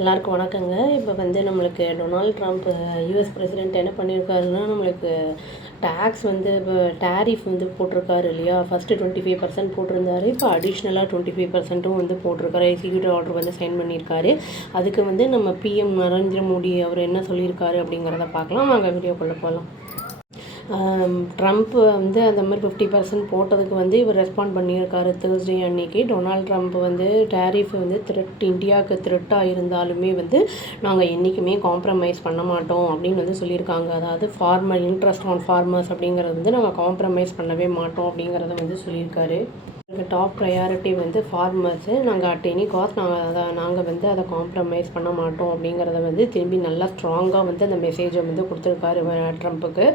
எல்லாருக்கும் வணக்கங்க. இப்போ வந்து நம்மளுக்கு டொனால்ட் ட்ரம்ப் யூஎஸ் பிரசிடென்ட் என்ன பண்ணியிருக்காருன்னா, நம்மளுக்கு டேக்ஸ் வந்து இப்போ டேரிஃப் வந்து போட்டிருக்காரு இல்லையா? ஃபஸ்ட்டு 25% போட்டிருந்தாரு. இப்போ அடிஷ்னலாக 25% வந்து போட்டிருக்காரு. எக்ஸிக்யூட்டிவ் ஆர்டர் வந்து சைன் பண்ணியிருக்காரு. அதுக்கு வந்து நம்ம பிஎம் நரேந்திர மோடி அவர் என்ன சொல்லியிருக்காரு அப்படிங்கிறத பார்க்கலாம். வாங்க வீடியோக்குள்ளே போகலாம். ட்ரம்ப் வந்து அந்த மாதிரி 50% போட்டதுக்கு வந்து இவர் ரெஸ்பாண்ட் பண்ணியிருக்காரு. தேர்ஸ்டே அன்னைக்கு டொனால்ட் ட்ரம்ப் வந்து டேரிஃப் வந்து இந்தியாவுக்கு த்ரெட்டாக இருந்தாலுமே வந்து நாங்கள் என்றைக்குமே காம்ப்ரமைஸ் பண்ண மாட்டோம் அப்படின்னு வந்து சொல்லியிருக்காங்க. அதாவது இன்ட்ரெஸ்ட் ஆன் ஃபார்மர்ஸ் அப்படிங்கிறது வந்து நாங்கள் காம்ப்ரமைஸ் பண்ணவே மாட்டோம் அப்படிங்கிறத வந்து சொல்லியிருக்காரு. எங்கள் டாப் ப்ரையாரிட்டி வந்து ஃபார்மர்ஸு. நாங்கள் அட் எனி காஸ்ட் நாங்கள் வந்து அதை காம்ப்ரமைஸ் பண்ண மாட்டோம் அப்படிங்கிறத வந்து திரும்பி நல்லா ஸ்ட்ராங்காக வந்து அந்த மெசேஜை வந்து கொடுத்துருக்காரு ட்ரம்ப்புக்கு.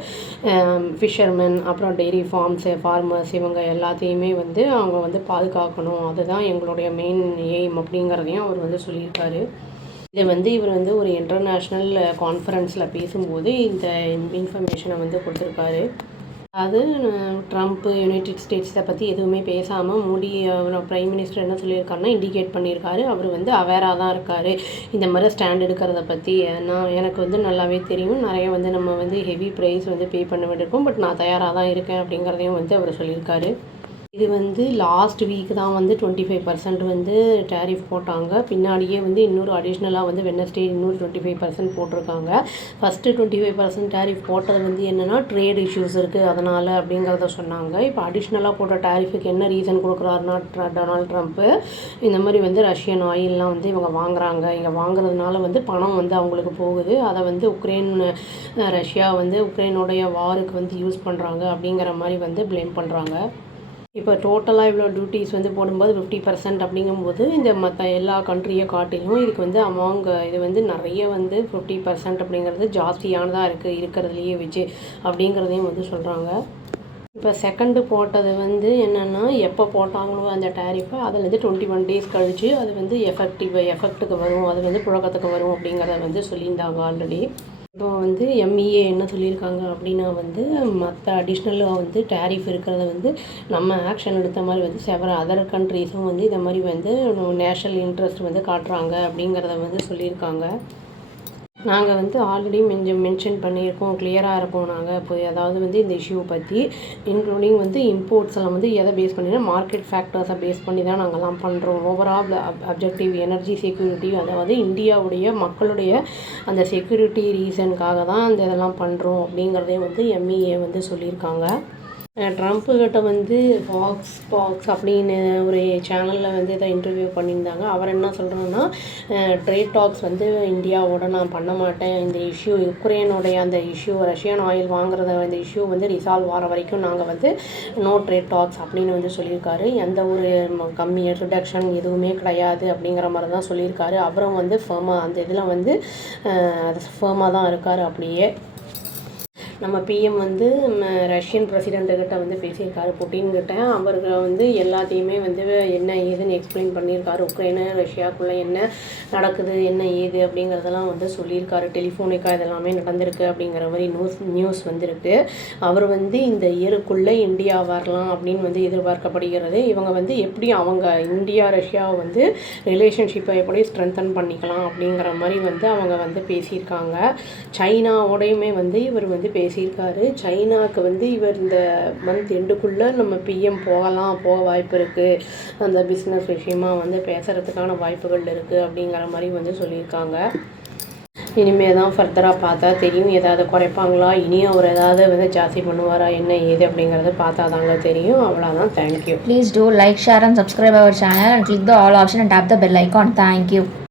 ஃபிஷர்மேன், அப்புறம் டெய்ரி ஃபார்மர்ஸ் இவங்க எல்லாத்தையுமே வந்து அவங்க வந்து பாதுகாக்கணும். அதுதான் எங்களுடைய மெயின் எய்ம் அப்படிங்கிறதையும் அவர் வந்து சொல்லியிருக்காரு. இதை வந்து இவர் வந்து ஒரு இன்டர்நேஷ்னல் கான்ஃபரன்ஸில் பேசும்போது இந்த இன்ஃபர்மேஷனை வந்து கொடுத்துருக்காரு. அது ட்ரம்ப்பு யுனைடெட் ஸ்டேட்ஸை பற்றி எதுவுமே பேசாமல் மோடி ப்ரைம் மினிஸ்டர் என்ன சொல்லியிருக்காருன்னா இண்டிகேட் பண்ணியிருக்காரு. அவர் வந்து அவேராக தான் இருக்கார் இந்த மாதிரி ஸ்டாண்ட் எடுக்கிறத பற்றி. எனக்கு வந்து நல்லாவே தெரியும், நிறைய வந்து நம்ம வந்து ஹெவி ப்ரைஸ் வந்து பே பண்ண வேண்டியிருக்கோம், பட் நான் தயாராக தான் இருக்கேன் அப்படிங்கிறதையும் வந்து அவர் சொல்லியிருக்காரு. இது வந்து லாஸ்ட் வீக் தான் வந்து 25% வந்து டேரிஃப் போட்டாங்க. பின்னாடியே வந்து இன்னொரு அடிஷ்னலாக வந்து வெட்னஸ்டே இன்னொரு 25% போட்டிருக்காங்க. ஃபஸ்ட்டு 25% டேரிஃப் போட்டது வந்து என்னென்னா ட்ரேட் இஷ்யூஸ் இருக்குது அதனால் அப்படிங்கிறத சொன்னாங்க. இப்போ அடிஷ்னலாக போட்ட டேரிஃபுக்கு என்ன ரீசன் கொடுக்குறாருன்னா டொனால்ட் ட்ரம்ப்பு இந்த மாதிரி வந்து ரஷ்யன் ஆயிலெலாம் வந்து இவங்க வாங்குறாங்க, இங்கே வாங்குறதுனால வந்து பணம் வந்து அவங்களுக்கு போகுது, அதை வந்து ரஷ்யா வந்து உக்ரைனுடைய வாருக்கு வந்து யூஸ் பண்ணுறாங்க அப்படிங்கிற மாதிரி வந்து ப்ளேம் பண்ணுறாங்க. இப்போ டோட்டலாக இவ்வளோ டியூட்டிஸ் வந்து போடும்போது 50% அப்படிங்கும்போது இந்த மற்ற எல்லா கண்ட்ரியை காட்டிலும் இதுக்கு வந்து இது வந்து நிறைய வந்து 50% அப்படிங்கிறது ஜாஸ்தியானதாக இருக்கிறதுலையே வச்சு அப்படிங்கிறதையும் வந்து சொல்கிறாங்க. இப்போ செகண்டு போட்டது வந்து என்னென்னா எப்போ போட்டாங்களோ அந்த டேரிஃபை அதுலேருந்து 21 டேஸ் கழித்து அது வந்து எஃபெக்ட்டுக்கு வரும், அது வந்து புழக்கத்துக்கு வரும் அப்படிங்கிறத வந்து சொல்லியிருந்தாங்க ஆல்ரெடி. இப்போ வந்து எம்இஏ என்ன சொல்லியிருக்காங்க அப்படின்னா வந்து மற்ற அடிஷ்னலாக வந்து டேரிஃப் இருக்கிறத வந்து நம்ம ஆக்ஷன் எடுத்த மாதிரி வந்து அதர் கண்ட்ரீஸும் வந்து இதை மாதிரி வந்து நேஷ்னல் இன்ட்ரெஸ்ட் வந்து காட்டுறாங்க அப்படிங்கிறத வந்து சொல்லியிருக்காங்க. நாங்கள் வந்து ஆல்ரெடி மென்ஷன் பண்ணியிருக்கோம், கிளியராக இருக்கோம். நாங்கள் இப்போ அதாவது வந்து இந்த இஷ்யூ பற்றி இன்க்ளூடிங் வந்து இம்போர்ட்ஸ் எல்லாம் வந்து எதை பேஸ் பண்ணினா மார்க்கெட் ஃபேக்டர்ஸை பேஸ் பண்ணி தான் நாங்கள்லாம் பண்ணுறோம். ஓவரால் அப்ஜெக்டிவ் எனர்ஜி செக்யூரிட்டி, அதாவது இந்தியாவுடைய மக்களுடைய அந்த செக்யூரிட்டி ரீசனுக்காக தான் அந்த இதெல்லாம் பண்ணுறோம் அப்படிங்கிறதையும் வந்து எம்இஏ வந்து சொல்லியிருக்காங்க. ட்ரம்ப்பு கிட்ட வந்து ஃபாக்ஸ் அப்படின்னு ஒரு சேனலில் வந்து இதை இன்டர்வியூ பண்ணியிருந்தாங்க. அவர் என்ன சொல்கிறாங்கன்னா ட்ரேட் டாக்ஸ் வந்து இந்தியாவோட நான் பண்ண மாட்டேன், இந்த இஷ்யூ யுக்ரைனுடைய அந்த இஷ்யூ ரஷ்யன் ஆயில் வாங்குறத இந்த இஷ்யூ வந்து ரிசால்வ் ஆகிற வரைக்கும் நாங்கள் வந்து நோ ட்ரேட் டாக்ஸ் அப்படின்னு வந்து சொல்லியிருக்காரு. எந்த ஒரு ரிடக்ஷன் எதுவுமே கிடையாது அப்படிங்கிற மாதிரி தான் சொல்லியிருக்காரு. அப்புறம் வந்து அந்த இதில் வந்து ஃபேமாக தான் இருக்கார். அப்படியே நம்ம பிஎம் வந்து ரஷ்யன் பிரசிடெண்ட்டுக்கிட்ட வந்து பேசியிருக்காரு, புட்டின்கிட்ட. அவருக்கு வந்து எல்லாத்தையுமே வந்து என்ன ஏதுன்னு எக்ஸ்பிளைன் பண்ணியிருக்காரு. உக்ரைனு ரஷ்யாவுக்குள்ளே என்ன நடக்குது, என்ன ஏது அப்படிங்கிறதெல்லாம் வந்து சொல்லியிருக்காரு. டெலிஃபோனிக்காக இதெல்லாமே நடந்திருக்கு அப்படிங்கிற மாதிரி நியூஸ் வந்திருக்கு. அவர் வந்து இந்த இயருக்குள்ளே இந்தியா வரலாம் அப்படின்னு வந்து எதிர்பார்க்கப்படுகிறது. இவங்க வந்து எப்படி அவங்க இந்தியா ரஷ்யாவை வந்து ரிலேஷன்ஷிப்பை எப்படி ஸ்ட்ரென்தன் பண்ணிக்கலாம் அப்படிங்கிற மாதிரி வந்து அவங்க வந்து பேசியிருக்காங்க. சைனாவோடையுமே வந்து இவர் வந்து பேசியிருக்காரு. சைனாவுக்கு வந்து இவர் இந்த மந்த் எண்டுக்குள்ளே நம்ம பிஎம் போக வாய்ப்பு இருக்குது, அந்த பிஸ்னஸ் விஷயமா வந்து பேசுகிறதுக்கான வாய்ப்புகள் இருக்குது அப்படிங்கிற மாதிரி வந்து சொல்லியிருக்காங்க. இனிமேல் தான் ஃபர்தராக பார்த்தா தெரியும், ஏதாவது குறைப்பாங்களா, இனியும் அவர் ஏதாவது வந்து ஜாஸ்தி பண்ணுவாரா, என்ன ஏது அப்படிங்கிறது பார்த்தா தாங்க தெரியும். அவ்வளோதான். Thank you. Please do like, share and subscribe our channel and click the all option and tap the bell icon. Thank you.